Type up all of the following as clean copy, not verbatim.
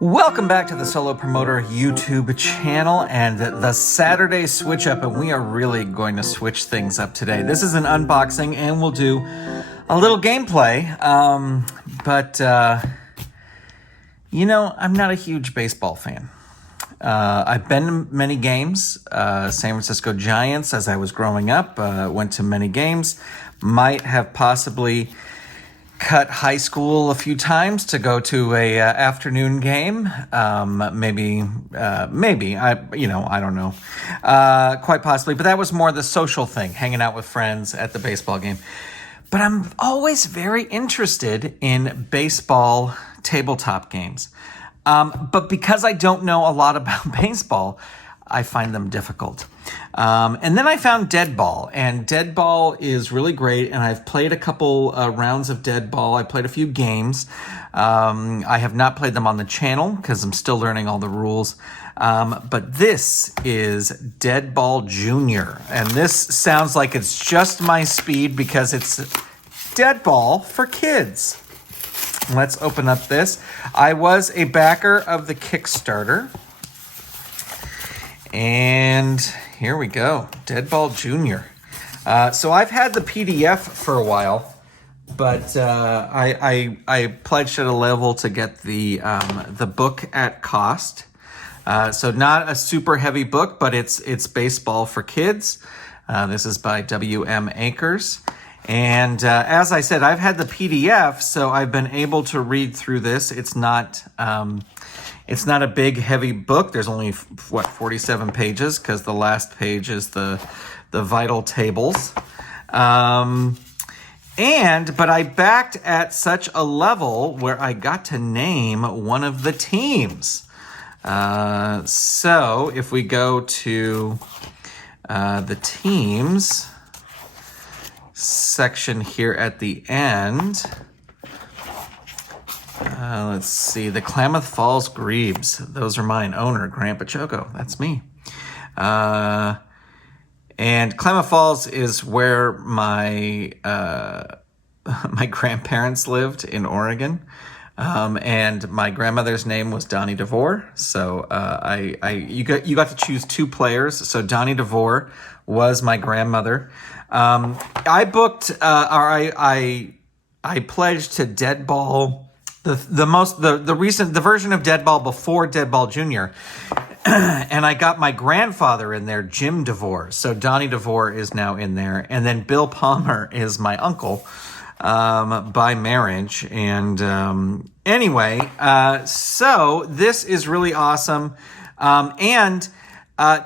Welcome back to the Solo Promoter YouTube channel and the Saturday switch up, and we are really going to switch things up today. This is an unboxing and we'll do a little gameplay, but I'm not a huge baseball fan. I've been to many games, San Francisco Giants as I was growing up, went to many games, might have possibly cut high school a few times to go to a afternoon game. Maybe, I don't know, quite possibly, but that was more the social thing, hanging out with friends at the baseball game. But I'm always very interested in baseball tabletop games. But because I don't know a lot about baseball, I find them difficult. And then I found Deadball, and Deadball is really great, and I've played a couple rounds of Deadball. I played a few games. I have not played them on the channel because I'm still learning all the rules. But this is Deadball Junior, and this sounds like it's just my speed because it's Deadball for kids. Let's open up this. I was a backer of the Kickstarter. And here we go, Deadball Junior. So I've had the PDF for a while, but I pledged at a level to get the book at cost. So not a super heavy book, but it's baseball for kids. This is by W.M. Akers. And as I said, I've had the PDF, so I've been able to read through this. It's not a big, heavy book. There's only, 47 pages, because the last page is the vital tables. But I backed at such a level where I got to name one of the teams. So if we go to the teams section here at the end, let's see, the Klamath Falls Grebes. Those are mine. Owner, Grant Pachoco. That's me. And Klamath Falls is where my my grandparents lived in Oregon. And my grandmother's name was Donnie DeVore. So you got to choose two players. So Donnie DeVore was my grandmother. I booked I pledged to Deadball, the version of Deadball before Deadball Junior, and I got my grandfather in there, Jim DeVore. So Donnie DeVore is now in there, and then Bill Palmer is my uncle by marriage. And anyway, so this is really awesome, and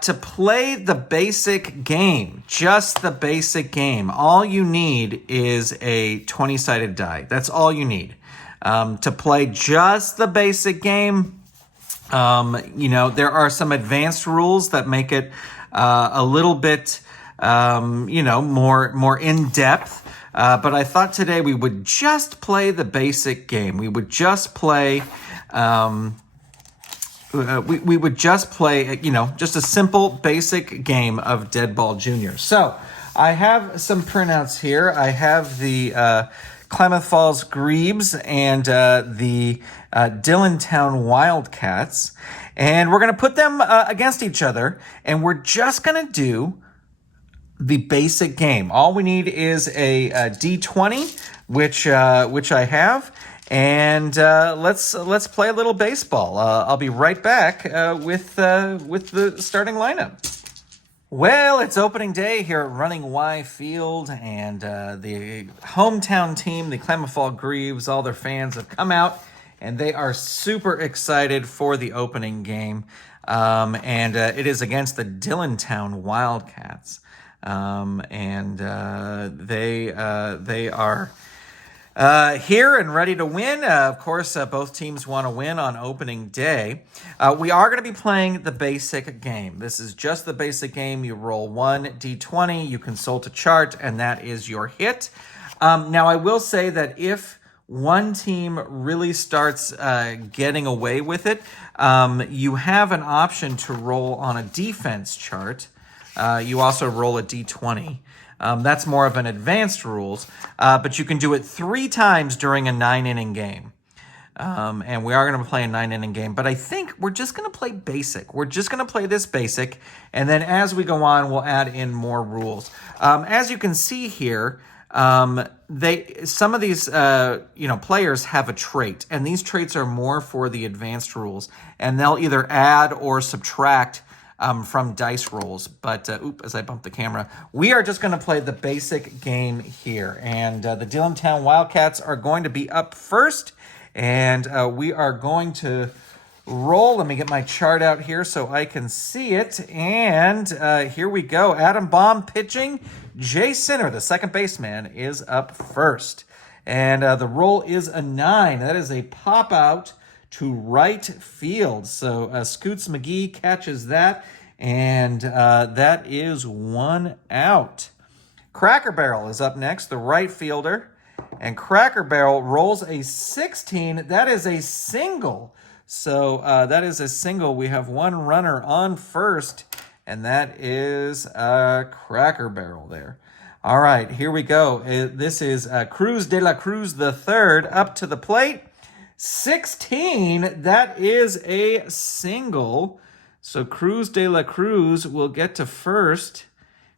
to play the basic game, just the basic game, all you need is a 20-sided die. That's all you need. To play just the basic game, there are some advanced rules that make it a little bit, more in-depth. But I thought today we would just play the basic game. We would just play... we would just play, just a simple, basic game of Deadball Junior. So I have some printouts here. I have the Klamath Falls Grebes and the Dillontown Wildcats. And we're going to put them against each other, and we're just going to do the basic game. All we need is a D20, which I have. And let's play a little baseball. I'll be right back with the starting lineup. Well, it's opening day here at Running Y Field, and the hometown team, the Klamath Falls Grebes, all their fans have come out, and they are super excited for the opening game. And it is against the Dillontown Wildcats, and they are here and ready to win. Of course, both teams want to win on opening day. We are going to be playing the basic game. This is just the basic game. You roll one D20, you consult a chart, and that is your hit. Now, I will say that if one team really starts getting away with it, you have an option to roll on a defense chart. You also roll a D20. That's more of an advanced rules, but you can do it 3 times during a 9-inning game. And we are going to play a 9-inning game, but I think we're just going to play basic. We're just going to play this basic, and then as we go on, we'll add in more rules. As you can see here, some of these players have a trait, and these traits are more for the advanced rules, and they'll either add or subtract from dice rolls. But as I bump the camera, we are just going to play the basic game here, and the Dillontown Wildcats are going to be up first. And we are going to roll. Let me get my chart out here so I can see it. And here we go. Adam Baum pitching. Jay Sinner, the second baseman, is up first. And the roll is a 9. That is a pop out to right field. So Scoots McGee catches that. And that is 1 out. Cracker Barrel is up next, the right fielder. And Cracker Barrel rolls a 16. That is a single. So that is a single. We have one runner on first, and that is Cracker Barrel there. All right, here we go. This is Cruz de la Cruz the third up to the plate. 16. That is a single. So Cruz de la Cruz will get to first.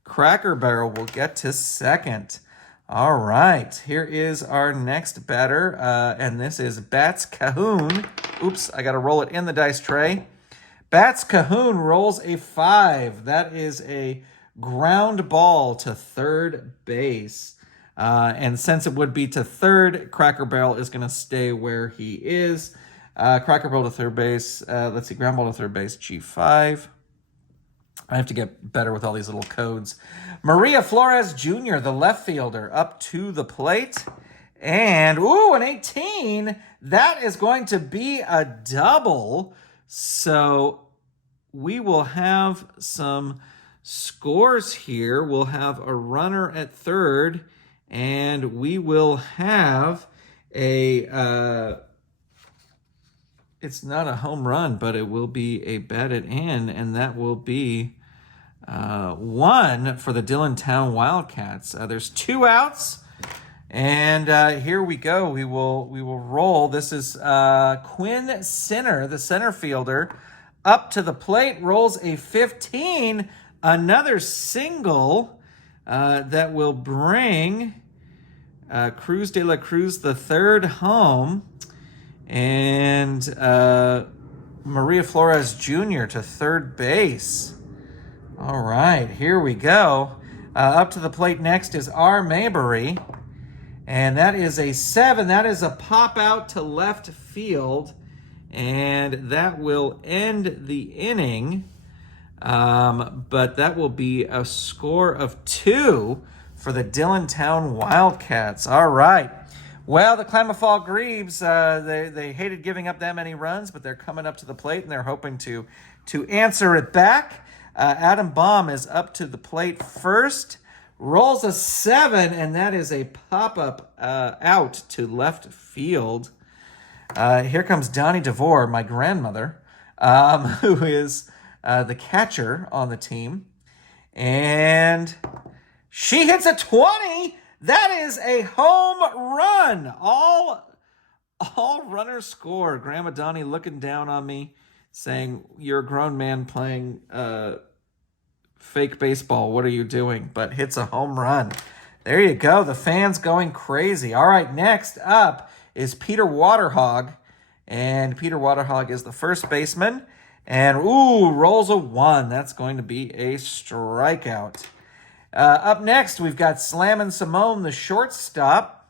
Cracker Barrel will get to second. All right, here is our next batter, and this is Bats Cahoon. Oops, I got to roll it in the dice tray. Bats Cahoon rolls a 5. That is a ground ball to third base. And since it would be to third, Cracker Barrel is going to stay where he is. Cracker Barrel to third base. Let's see, ground ball to third base, G5. I have to get better with all these little codes. Maria Flores Jr., the left fielder, up to the plate. And, an 18. That is going to be a double. So we will have some scores here. We'll have a runner at third. And we will have a... it's not a home run, but it will be a batted in, and that will be 1 for the Dillontown Wildcats. There's 2 outs, and here we go. We will roll. This is Quinn Sinner, the center fielder, up to the plate, rolls a 15, another single that will bring Cruz de la Cruz the third home. And Maria Flores Jr. to third base. All right, here we go. Up to the plate next is R. Maybury. And that is a 7. That is a pop out to left field. And that will end the inning. But that will be a score of 2 for the Dillontown Wildcats. All right. Well, the Klamath Grebes, they hated giving up that many runs, but they're coming up to the plate, and they're hoping to answer it back. Adam Baum is up to the plate first, rolls a 7, and that is a pop-up out to left field. Here comes Donnie DeVore, my grandmother, who is the catcher on the team. And she hits a 20. That is a home run. All runners score. Grandma Donnie looking down on me, saying, "You're a grown man playing fake baseball. What are you doing?" But hits a home run. There you go. The fans going crazy. All right, next up is Peter Waterhog. And Peter Waterhog is the first baseman. And, rolls a 1. That's going to be a strikeout. Up next, we've got Slammin' Simone, the shortstop.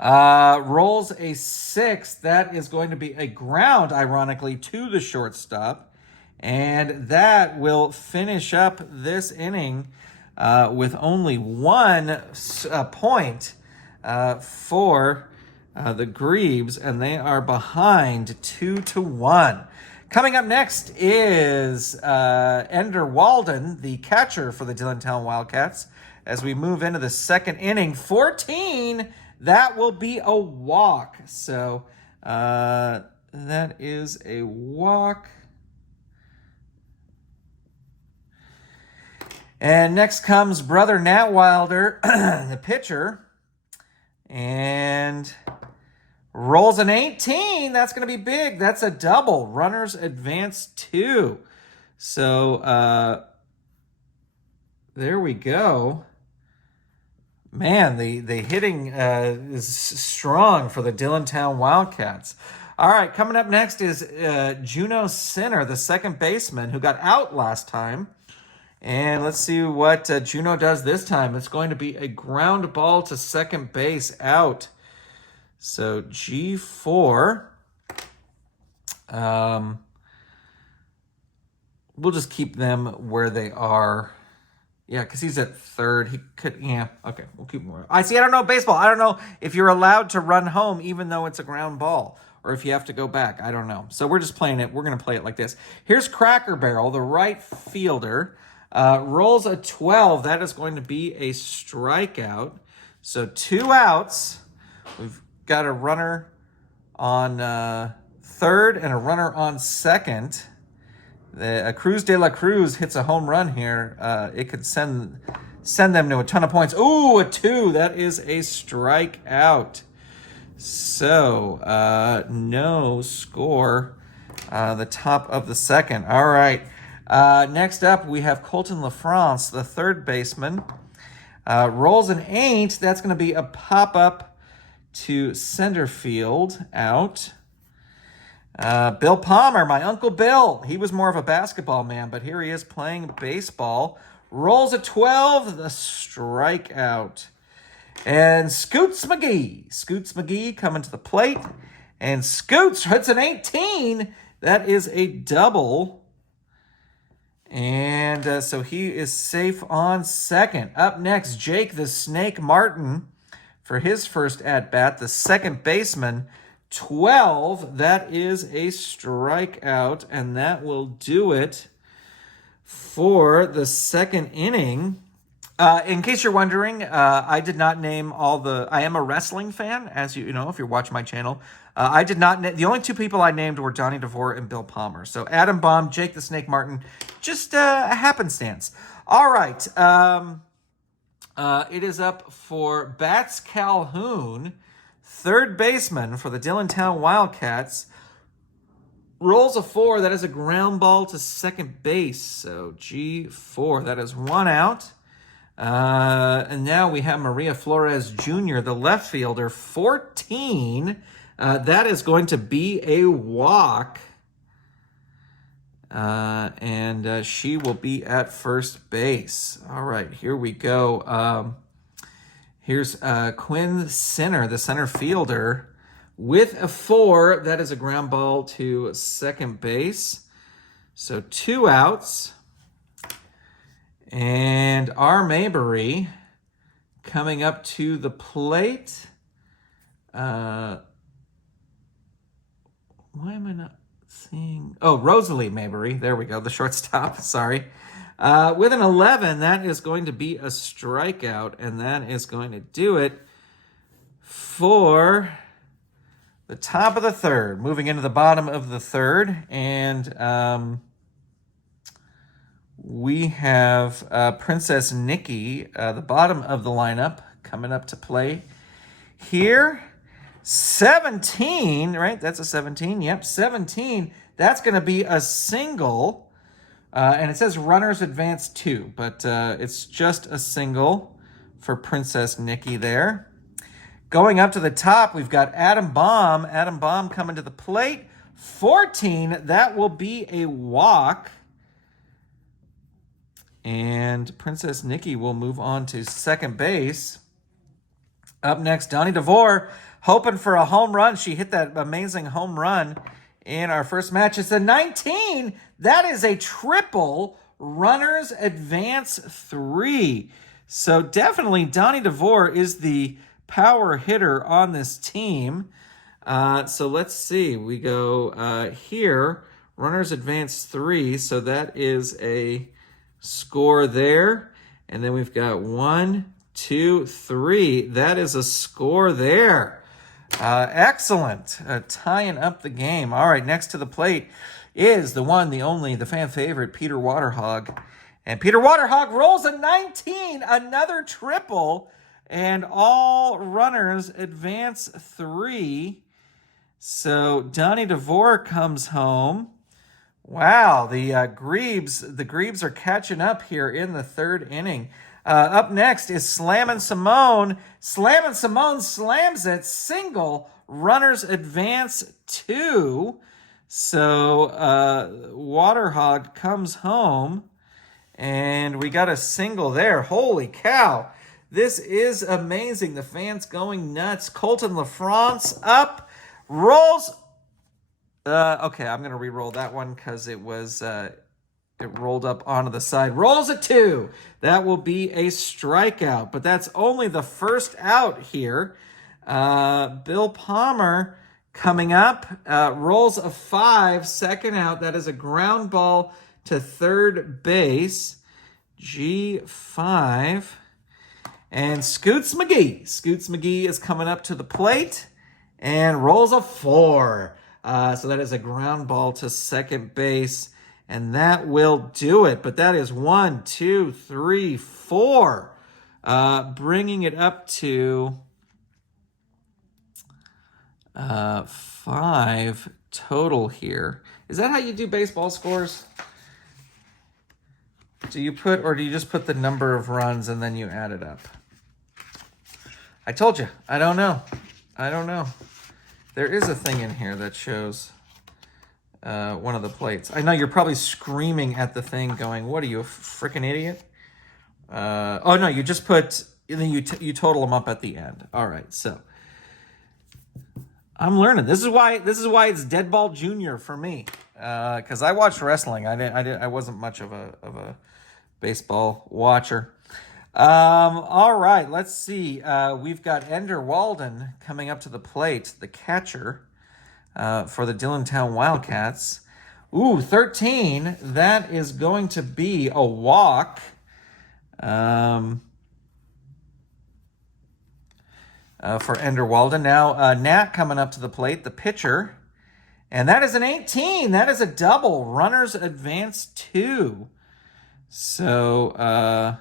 Rolls a 6. That is going to be a ground, ironically, to the shortstop. And that will finish up this inning with only 1 point for the Grebes, and they are behind 2-1. Coming up next is Ender Walden, the catcher for the Dillontown Wildcats. As we move into the second inning, 14, that will be a walk. So that is a walk. And next comes Brother Nat Wilder, the pitcher. And Rolls an 18. That's going to be big. That's a double. Runners advance 2. So there we go. Man, the hitting is strong for the Dillontown Wildcats. All right, coming up next is Juno Sinner, the second baseman, who got out last time. And let's see what Juno does this time. It's going to be a ground ball to second base out. So G4. We'll just keep them where they are. Yeah, because he's at third. He could, yeah. Okay, we'll keep him. I don't know baseball. I don't know if you're allowed to run home even though it's a ground ball, or if you have to go back. I don't know. So we're just playing it. We're going to play it like this. Here's Cracker Barrel, the right fielder. Rolls a 12. That is going to be a strikeout. So 2 outs. We've got a runner on third and a runner on second. Cruz de la Cruz hits a home run here. It could send them to a ton of points. Ooh, a 2. That is a strikeout. So no score. The top of the second. All right. Next up, we have Colton LaFrance, the third baseman. Rolls an 8. That's going to be a pop-up to center field out. Bill Palmer, my Uncle Bill. He was more of a basketball man, but here he is playing baseball. Rolls a 12, the strikeout. And Scoots McGee coming to the plate. And Scoots hits an 18. That is a double. And so he is safe on second. Up next, Jake the Snake Martin for his first at-bat, the second baseman. 12, that is a strikeout, and that will do it for the second inning. In case you're wondering, I did not name I am a wrestling fan, as you know, if you're watching my channel. I did not, the only 2 people I named were Donnie DeVore and Bill Palmer. So Adam Baum, Jake the Snake Martin, just a happenstance. All right, it is up for Bats Calhoun, third baseman for the Dillontown Wildcats. Rolls a 4. That is a ground ball to second base. So G4. That is 1 out. And now we have Maria Flores Jr., the left fielder, 14. That is going to be a walk. And she will be at first base. All right, here we go. Here's Quinn Sinner, the center fielder, with a 4. That is a ground ball to second base. So 2 outs. And R. Mabry coming up to the plate. Why am I not seeing? Oh, Rosalie Mabry. There we go, the shortstop. Sorry. With an 11, that is going to be a strikeout, and that is going to do it for the top of the third. Moving into the bottom of the third, and we have Princess Nikki, the bottom of the lineup, coming up to play here. 17, right? That's a 17. Yep, 17. That's going to be a single. And it says runners advance 2, but it's just a single for Princess Nikki there. Going up to the top, we've got Adam Baum. Adam Baum coming to the plate. 14, that will be a walk. And Princess Nikki will move on to second base. Up next, Donnie DeVore, hoping for a home run. She hit that amazing home run in our first match. It's a 19. That is a triple. Runners advance 3. So definitely Donnie DeVore is the power hitter on this team. So let's see. We go here. Runners advance 3. So that is a score there. And then we've got 1, 2, 3. That is a score there. Excellent. Tying up the game. All right, next to the plate is the one, the only, the fan favorite, Peter Waterhog. And Peter Waterhog rolls a 19, another triple, and all runners advance 3. So Donnie DeVore comes home. Wow, the Grebes are catching up here in the third inning. Up next is Slammin' Simone. Slammin' Simone slams it. Single. Runners advance 2. So Waterhog comes home. And we got a single there. Holy cow. This is amazing. The fans going nuts. Colton LaFrance up. Rolls. Okay, I'm going to re-roll that one because it was... it rolled up onto the side. Rolls a 2. That will be a strikeout. But that's only the first out here. Bill Palmer coming up. Rolls a 5. Second out. That is a ground ball to third base. G5. And Scoots McGee. Scoots McGee is coming up to the plate. And rolls a 4. So that is a ground ball to second base. And that will do it. But that is 1, 2, 3, 4. Bringing it up to 5 total here. Is that how you do baseball scores? Do you just put the number of runs and then you add it up? I told you. I don't know. There is a thing in here that shows... one of the plates. I know you're probably screaming at the thing going, what are you, a freaking idiot? Oh, no, you just put, and then you total them up at the end. All right, so I'm learning. This is why it's Deadball Junior for me, because I watched wrestling. I wasn't much of a baseball watcher. All right, let's see. We've got Ender Walden coming up to the plate, the catcher. For the Dillontown Wildcats. Ooh, 13. That is going to be a walk. For Ender Walden. Now, Nat coming up to the plate, the pitcher. And that is an 18. That is a double. Runners advance 2. So,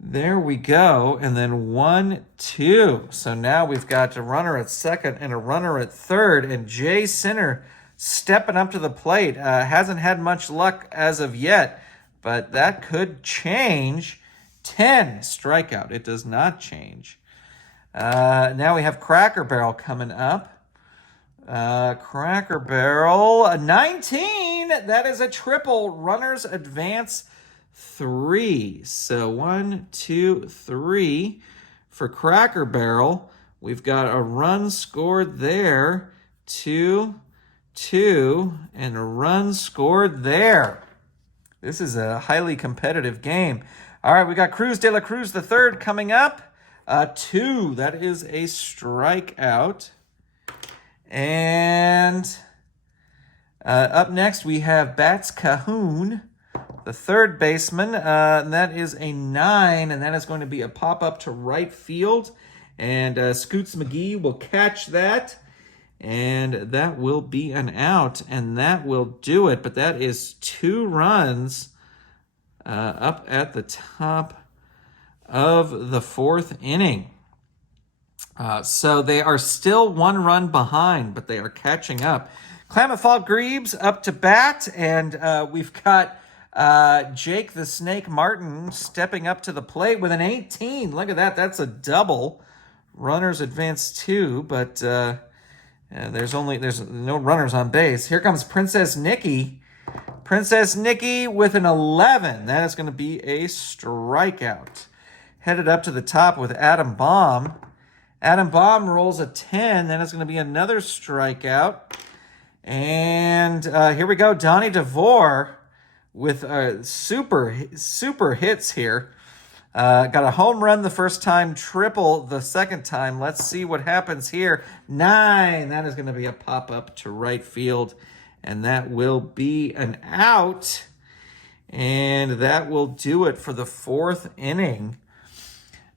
there we go. And then 1, 2. So now we've got a runner at second and a runner at third. And Jay Sinner stepping up to the plate. Hasn't had much luck as of yet, but that could change. 10 strikeout. It does not change. Now we have Cracker Barrel coming up. Cracker Barrel, 19. That is a triple. Runners advance 3. So 1, 2, 3 for Cracker Barrel. We've got a run scored there. 2, 2, and a run scored there. This is a highly competitive game. All right, we got Cruz de la Cruz the third coming up. 2. That is a strikeout. And up next we have Bats Cahoon, the third baseman. And that is a 9, and that is going to be a pop-up to right field. And Scoots McGee will catch that. And that will be an out, and that will do it. But that is 2 runs up at the top of the 4th inning. So they are still 1 run behind, but they are catching up. Klamath Grebes up to bat, and we've got Jake the Snake Martin stepping up to the plate with an 18. Look at that. That's a double. Runners advance 2, but there's no runners on base. Here comes Princess Nikki. Princess Nikki with an 11. That is going to be a strikeout. Headed up to the top with Adam Baum. Adam Baum rolls a 10. That is going to be another strikeout. And here we go. Donnie DeVore with super hits here. Got a home run the first time, triple the second time. Let's see what happens here. 9. That is going to be a pop-up to right field. And that will be an out. And that will do it for the 4th inning.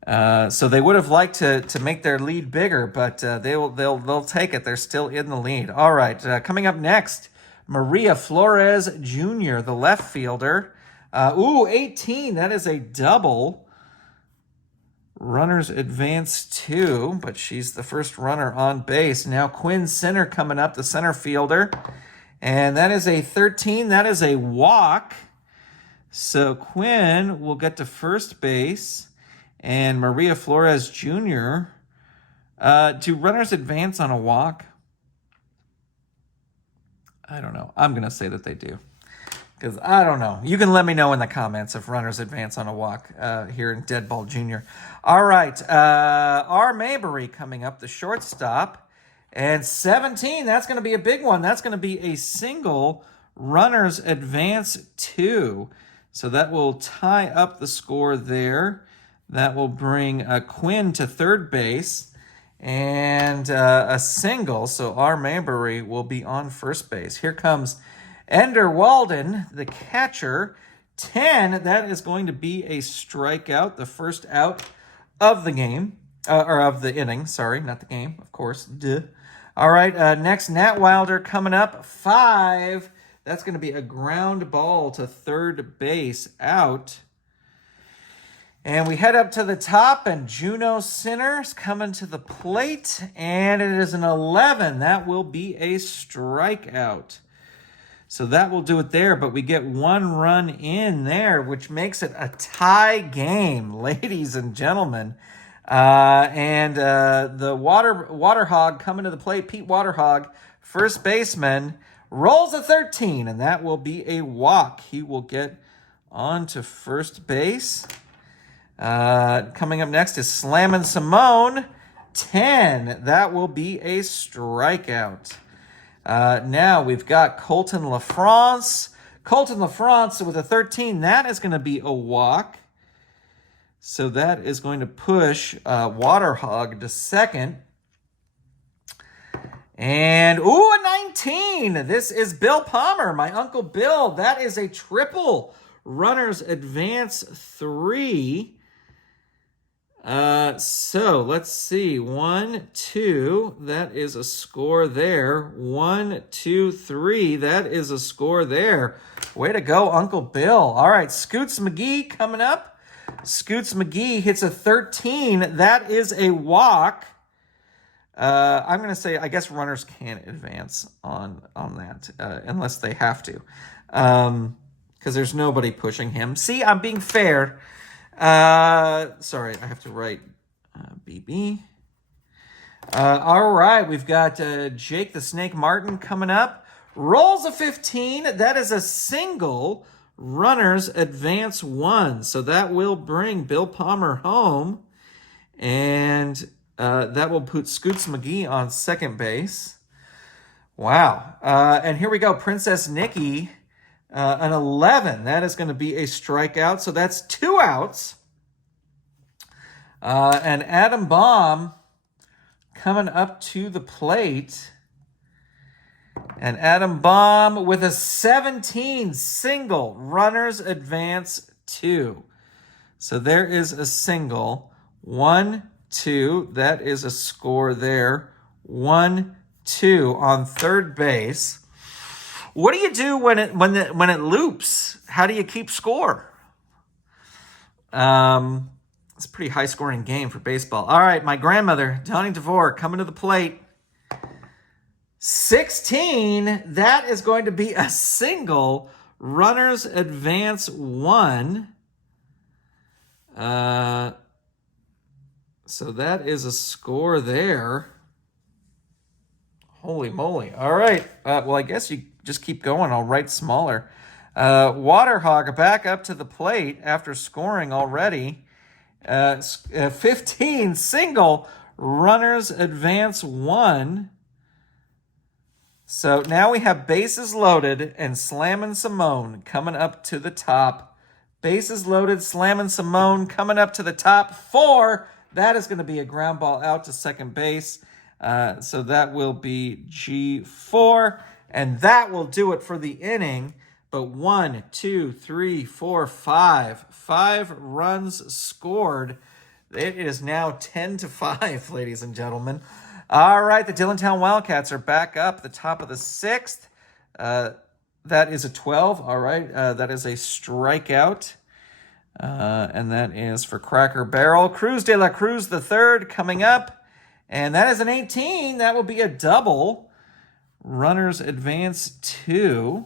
So they would have liked to make their lead bigger, but they'll take it. They're still in the lead. All right, coming up next, Maria Flores Jr., the left fielder. 18. That is a double. runners advance 2, but she's the first runner on base. Now Quinn Center coming up, the center fielder. And that is a 13. That is a walk. So Quinn will get to first base. And Maria Flores Jr. Do runners advance on a walk? I don't know. I'm going to say that they do. Because I don't know. You can let me know in the comments if runners advance on a walk here in Deadball Jr. All right. R. Mabry coming up, the shortstop. And 17, that's going to be a big one. That's going to be a single, runners advance 2. So that will tie up the score there. That will bring Quinn to third base. And a single, so R. Mabry will be on first base. Here comes Ender Walden, the catcher. 10, that is going to be a strikeout, the first out of the game. Or of the inning, sorry, not the game, of course. Duh. All right, next, Nat Wilder coming up, 5. That's going to be a ground ball to third base, out. And we head up to the top, and Juno Sinner's coming to the plate, and it is an 11. That will be a strikeout. So that will do it there, but we get 1 run in there, which makes it a tie game, ladies and gentlemen. The Water Hog coming to the plate, Pete Waterhog, first baseman, rolls a 13, and that will be a walk. He will get on to first base. Coming up next is Slammin' Simone, 10. That will be a strikeout. Now we've got Colton LaFrance. Colton LaFrance with a 13. That is going to be a walk. So that is going to push Waterhog to second. And, ooh, a 19. This is Bill Palmer, my Uncle Bill. That is a triple. Runners advance 3. So let's see. 1, 2. That is a score there. 1, 2, 3. That is a score there. Way to go, Uncle Bill. All right, Scoots McGee coming up. Scoots McGee hits a 13. That is a walk. I'm going to say, I guess runners can't advance on that unless they have to. Because there's nobody pushing him. See, I'm being fair. Sorry, I have to write BB. All right, we've got Jake the Snake Martin coming up. Rolls a 15. That is a single. Runners advance 1. So that will bring Bill Palmer home. And that will put Scoots McGee on second base. Wow. And here we go. Princess Nikki, an 11. That is going to be a strikeout. So that's 2 outs. And Adam Baum coming up to the plate. And Adam Baum with a 17, single. Runners advance 2. So there is a single. 1, 2. That is a score there. 1, 2 on third base. What do you do when it loops? How do you keep score? It's a pretty high-scoring game for baseball. All right, my grandmother, Donnie DeVore, coming to the plate. 16, that is going to be a single. Runners advance 1. So that is a score there. Holy moly. All right. Well, I guess you just keep going. I'll write smaller. Waterhog back up to the plate after scoring already. 15, single. Runners advance 1. So now we have bases loaded and Slammin' Simone coming up to the top. Bases loaded, Slammin' Simone coming up to the top. 4. That is going to be a ground ball out to second base. So that will be G4. And that will do it for the inning. But 1, 2, 3, 4, 5. 5 runs scored. It is now 10-5, ladies and gentlemen. All right, the Dillontown Wildcats are back up the top of the 6th. That is a 12. All right, that is a strikeout. And that is for Cracker Barrel. Cruz de la Cruz the third coming up. And that is an 18. That will be a double. Runners advance 2.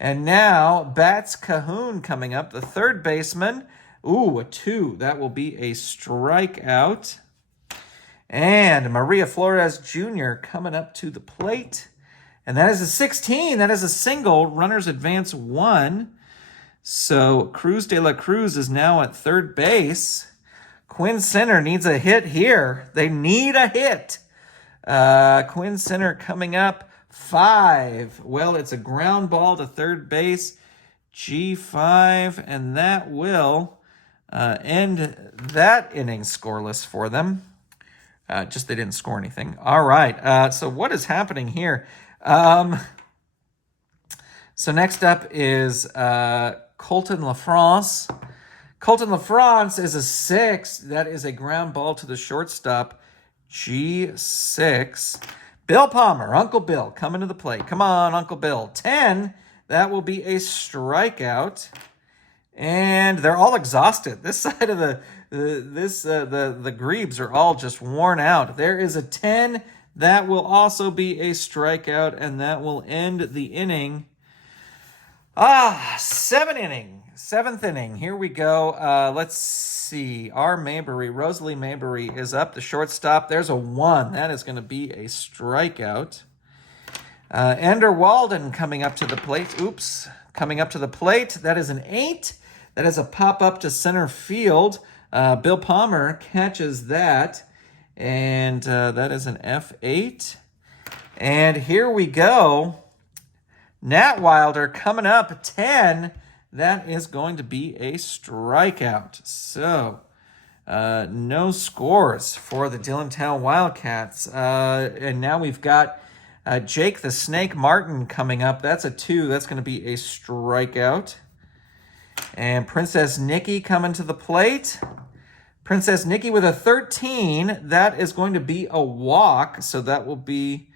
And now Bats Cahoon coming up, the third baseman. Ooh, a 2. That will be a strikeout. And Maria Flores Jr. coming up to the plate. And that is a 16. That is a single. Runners advance 1. So Cruz de la Cruz is now at third base. Quinn Center needs a hit here. They need a hit. Quinn Center coming up 5. Well, it's a ground ball to third base. G5, and that will end that inning scoreless for them. Just they didn't score anything. All right. So what is happening here? So next up is Colton LaFrance. Colton LaFrance is a 6. That is a ground ball to the shortstop. G6. Bill Palmer, Uncle Bill, coming to the plate. Come on, Uncle Bill. 10. That will be a strikeout. And they're all exhausted. This side of the Grebes are all just worn out. There is a 10. That will also be a strikeout, and that will end the inning. 7th inning. Here we go. Let's see. Rosalie Mabry is up. The shortstop. There's a 1. That is going to be a strikeout. Ender Walden coming up to the plate. Coming up to the plate. That is an 8. That is a pop-up to center field. Bill Palmer catches that. And that is an F8. And here we go. Nat Wilder coming up 10. That is going to be a strikeout. So, no scores for the Dillontown Wildcats. And now we've got Jake the Snake Martin coming up. That's a 2. That's going to be a strikeout. And Princess Nikki coming to the plate. Princess Nikki with a 13. That is going to be a walk. So that will be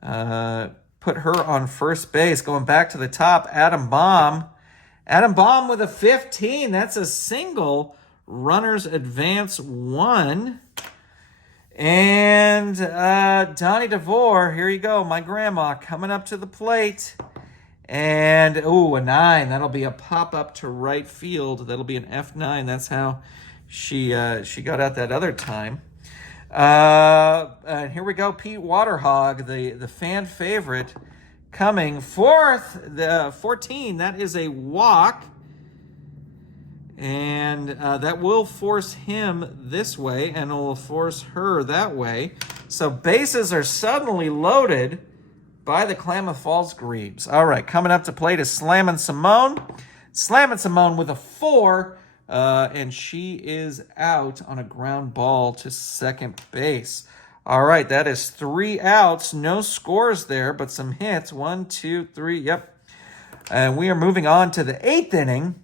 put her on first base. Going back to the top, Adam Baum. Adam Baum with a 15. That's a single. Runners advance 1. And Donnie DeVore, here you go, my grandma, coming up to the plate. And, a 9. That'll be a pop-up to right field. That'll be an F9. That's how she got out that other time. Here we go, Pete Waterhog, the fan favorite, coming fourth, the 14. That is a walk. And that will force him this way, and it will force her that way. So bases are suddenly loaded by the Klamath Falls Grebes. All right, coming up to plate is Slammin' Simone. Slammin' Simone with a 4, and she is out on a ground ball to second base. All right, that is 3 outs. No scores there, but some hits. 1, 2, 3, yep. And we are moving on to the 8th inning.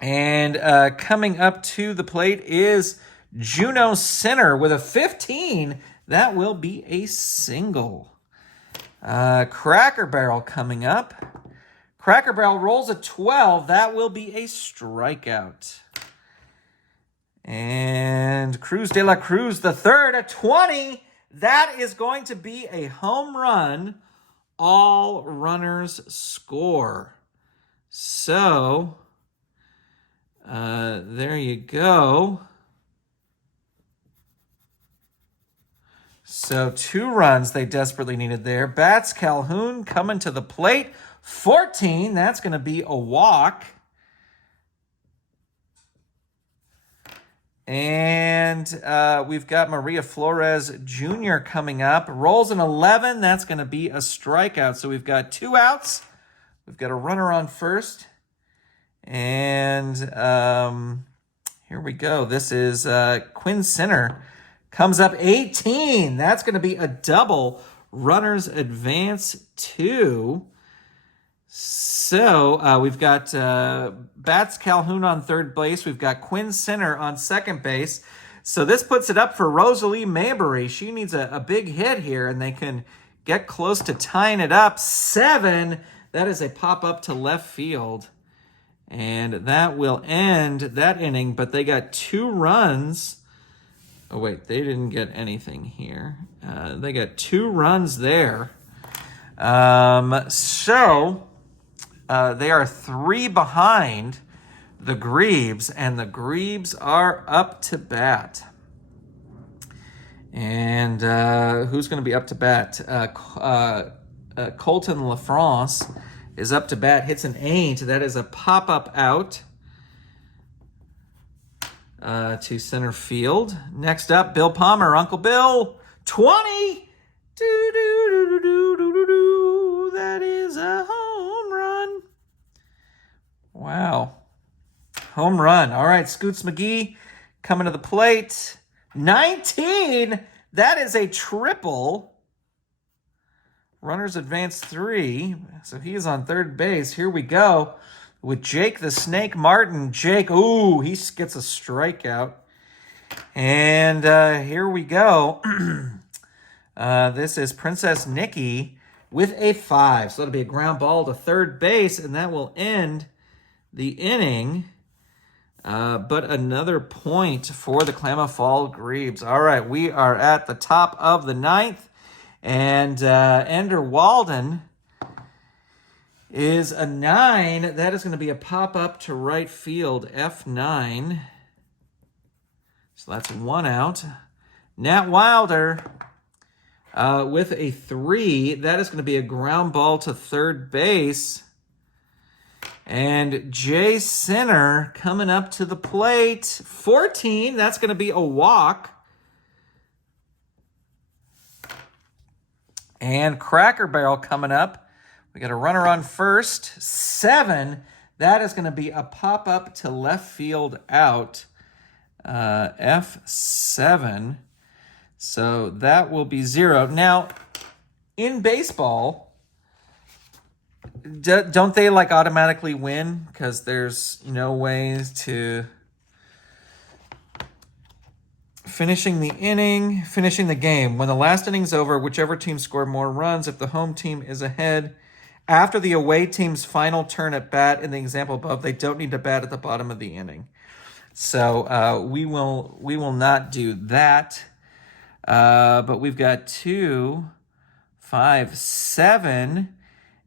And coming up to the plate is Juno Sinner with a 15. That will be a single. Cracker Barrel coming up. Cracker Barrel rolls a 12. That will be a strikeout. And Cruz de la Cruz the third at 20. That is going to be a home run. All runners score. So, there you go. So 2 runs they desperately needed there. Bats Calhoun coming to the plate. 14. That's going to be a walk. And we've got Maria Flores Jr. coming up. Rolls an 11. That's going to be a strikeout. So we've got 2 outs. We've got a runner on first. And here we go. This is Quinn Sinner. Comes up 18. That's going to be a double. Runners advance 2. So we've got Bats Calhoun on third base. We've got Quinn Sinner on second base. So this puts it up for Rosalie Mabry. She needs a big hit here, and they can get close to tying it up. 7. That is a pop-up to left field. And that will end that inning, but they got 2 runs. Oh, wait, they didn't get anything here. They got 2 runs there. So they are 3 behind the Grebes, and the Grebes are up to bat. And who's going to be up to bat? Colton LaFrance is up to bat, hits an ain't. That is a pop-up out to center field. Next up, Bill Palmer, Uncle Bill, 20. That is a home run. Wow. Home run. All right, Scoots McGee coming to the plate. 19. That is a triple. Runners advance 3. So he is on third base. Here we go with Jake the Snake Martin. Jake, ooh, he gets a strikeout. And here we go. This is Princess Nikki with a 5. So that'll be a ground ball to third base, and that will end the inning. But another point for the Klamath Falls Grebes. All right, we are at the top of the 9th, and Ender Walden is a 9. That is going to be a pop-up to right field, F9. So that's 1 out. Nat Wilder with a 3. That is going to be a ground ball to third base. And Jay Sinner coming up to the plate. 14. That's going to be a walk. And Cracker Barrel coming up. We got a runner on first. 7. That is going to be a pop-up to left field out. F7. So that will be 0. Now, in baseball, don't they like automatically win because there's no ways to finishing the inning, finishing the game. When the last inning's over, whichever team scored more runs, if the home team is ahead after the away team's final turn at bat in the example above, they don't need to bat at the bottom of the inning. So we will not do that. But we've got 2, 5, 7,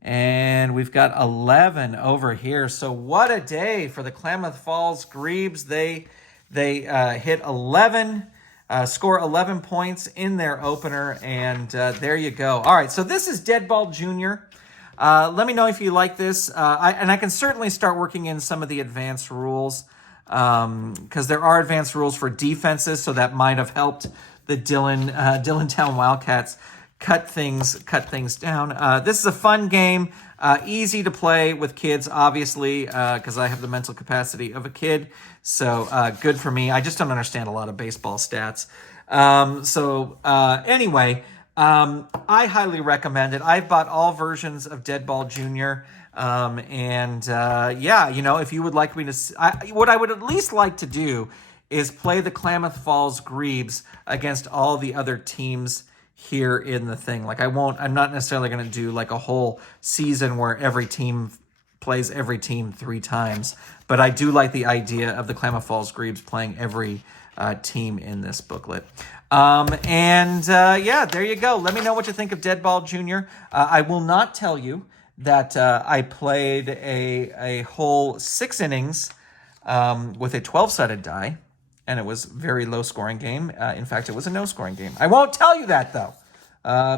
and we've got 11 over here. So what a day for the Klamath Falls Grebes. They hit 11, score 11 points in their opener, and there you go. All right, so this is Deadball Junior. Let me know if you like this, and I can certainly start working in some of the advanced rules because there are advanced rules for defenses, so that might have helped the Dillontown Wildcats cut things down. This is a fun game, easy to play with kids, obviously, because I have the mental capacity of a kid. So good for me. I just don't understand a lot of baseball stats. Anyway, I highly recommend it. I've bought all versions of Deadball Junior. Yeah, if you would like me to, what I would at least like to do is play the Klamath Falls Grebes against all the other teams here in the thing. Like I'm not necessarily going to do like a whole season where every team plays every team 3 times, but I do like the idea of the Klamath Falls Grebes playing every team in this booklet. Yeah, there you go. Let me know what you think of Deadball Junior. I will not tell you that I played a whole 6 innings with a 12-sided die, and it was a very low-scoring game. In fact, it was a no-scoring game. I won't tell you that, though,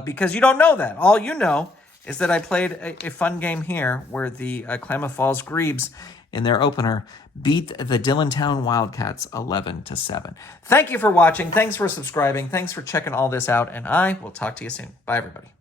because you don't know that. All you know is that I played a fun game here where the Klamath Falls Grebes, in their opener, beat the Dillontown Wildcats 11-7. Thank you for watching. Thanks for subscribing. Thanks for checking all this out, and I will talk to you soon. Bye, everybody.